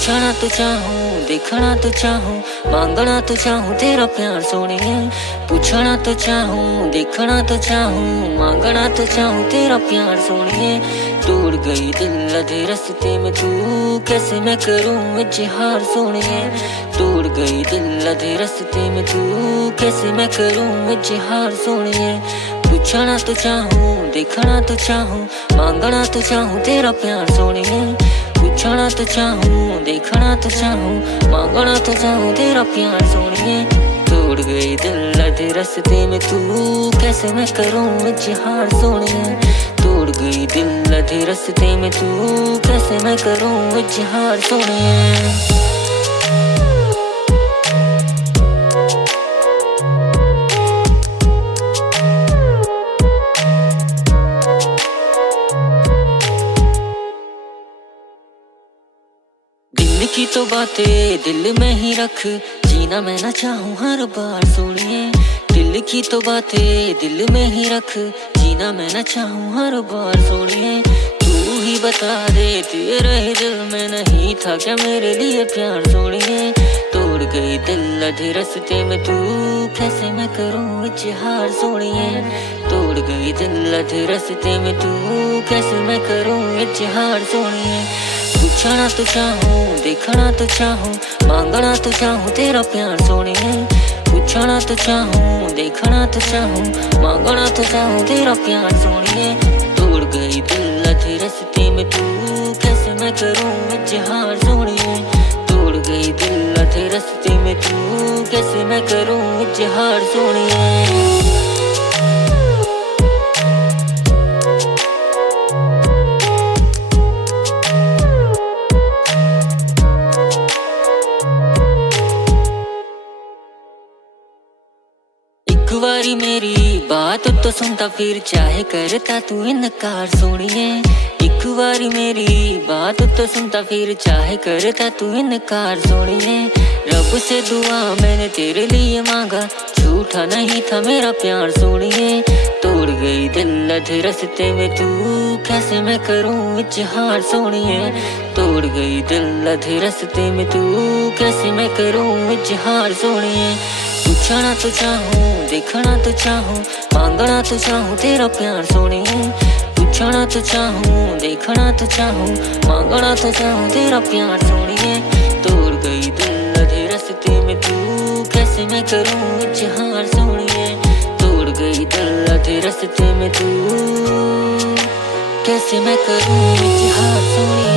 पूछना तो चाहूँ, देखना तो चाहूँ, मांगना तो चाहूँ तेरा प्यार सोनिए। पूछना तो चाहूँ, देखना तो चाहूँ, मांगना तो चाहूँ तेरा प्यार सोनिए। टूट गई दिल आधे रास्ते में तू, कैसे मैं करूँ इजहार सोनिए। टूट गई दिल आधे रास्ते में तू, कैसे मैं करूँ इजहार सोनिए। पूछना तो चाहूँ, देखना तो चाहूँ, मांगना तो चाहूँ तेरा प्यार सोनिए। पूछना तो चाहूँ, देखना तो चाहूँ, मांगना तो चाहूँ तेरा प्यार सोनिए। तोड़ गई दिल आधे रास्ते में तू, कैसे मैं करूँ इजहार सोनिए। तोड़ गई दिल आधे रास्ते में तू, कैसे मैं करूँ इजहार सोनिए। दिल की तो बातें दिल में ही रख, जीना मैं ना चाहूँ हर बार सुनिए। दिल की तो बातें दिल में ही रख, जीना मैं ना चाहूँ हर बार सुनिए। तू ही बता दे तेरे ही दिल में नहीं था क्या मेरे लिए प्यार सुनिए। तोड़ गई दिल आधे रास्ते में तू, कैसे मैं करूँ इजहार सुनिए। तोड़ गई दिल आधे रास्ते में तू, कैसे मैं करूँ इजहार सुनिए। पूछना तो चाहूँ, देखना तो चाहूँ, मांगना तो चाहूँ तेरा प्यार सोनिए। पूछना तो चाहूँ, देखना तो चाहूँ, मांगना तो चाहूँ तेरा प्यार सोनिए। तोड़ गई दिल आधे रास्ते में तू, कैसे मैं करूँ इजहार सोनिए। तोड़ गई दिल आधे रास्ते में तू, कैसे मैं करूँ इजहार सोनिए। एक बारी मेरी बात तो सुनता फिर चाहे करता तू इनकार सोनिए। एक बारी मेरी बात तो सुनता फिर चाहे करता तू इनकार सोनिए। रब से दुआ मैंने तेरे लिए मांगा, झूठा नहीं था मेरा प्यार सोनिए। तोड़ गई दिल आधे रास्ते में तू, कैसे मैं करूँ इजहार सोनिए। तोड़ गई दिल आधे रास्ते में तू, कैसे मैं करूँ इजहार सोनिए। पूछना तो चाहूँ, देखना तो चाहूँ, मांगना तो चाहूँ तेरा प्यार सोनिए। पूछना तो चाहूँ, देखना तो चाहूँ, मांगना तो चाहूँ तेरा प्यार सोनिए। तोड़ गई दिल आधे रास्ते में तू, कैसे मैं करूँ इजहार सोनिए। तोड़ गई दिल आधे रास्ते में तू, कैसे मैं करूँ इजहार सोनिए।